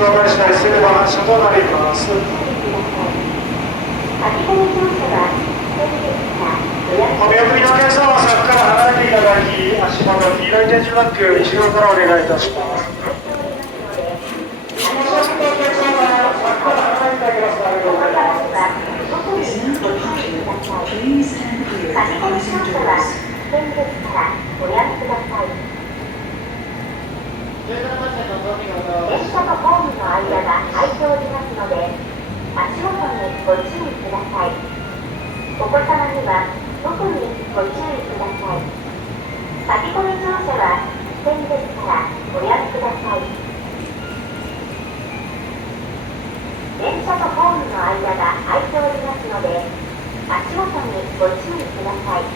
信号開始開始すれば車となります。お見送りのお客様は柵から離れていただき、足元黄色い点字バッグ内側からお願いいたします。電車とホームの間が空いておりますので、足元にご注意ください。お子様には特にご注意ください。駆け込み乗車は危険ですからごやめください。電車とホームの間が空いておりますので、足元にご注意ください。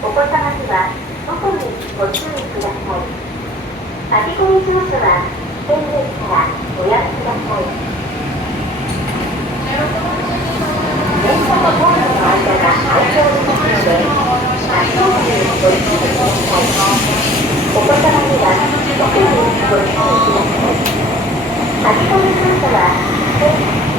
お子様には特にご注意ください。駆け込み乗車は危険ですからごやめください。電車とホームの間が空いておりますので、足元にご注意ください。お子様には特にご注意ください。駆け込み乗車は危険です。